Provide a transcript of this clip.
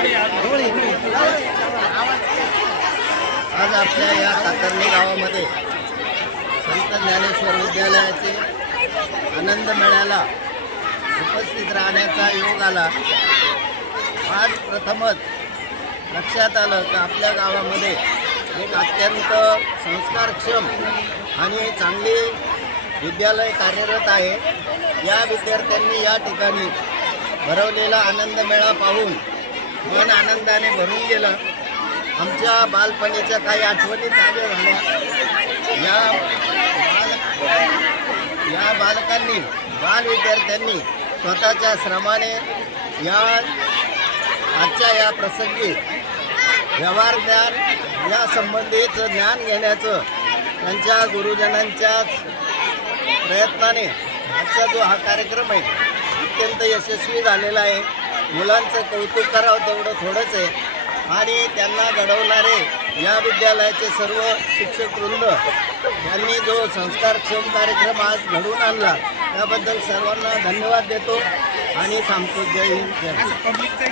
आज आपल्या या कातरणी गावामध्ये संत ज्ञानेश्वर विद्यालयाचे आनंद मेळ्याला उपस्थित राहण्याचा योग आला। आज प्रथमच लक्षात आलं की आपल्या गावामध्ये एक अत्यंत संस्कारक्षम आणि चांगली विद्यालय कार्यरत आहे। या विद्यार्थ्यांनी या ठिकाणी भरवलेला आनंद मेळा पाहून मन आनंदाने भरून गेलं। आमच्या बालपणीच्या काही आठवणी ताज्या झाल्या। या बालकांनी विद्यार्थ्यांनी स्वतःच्या श्रमाने आजच्या या प्रसंगी व्यवहार ज्ञान या संबंधित ज्ञान घेण्याचं त्यांच्या गुरुजनांच्या प्रयत्नाने आजचा जो हा कार्यक्रम आहे अत्यंत यशस्वी झालेला आहे। मुलांचं कौतुक करावं तेवढं थोडंच आहे आणि त्यांना घडवणारे या विद्यालयाचे सर्व शिक्षक वृंद यांनी जो संस्कारक्षम कार्यक्रम आज घडवून आणला त्याबद्दल सर्वांना धन्यवाद देतो आणि थांबतो। जय हिंद।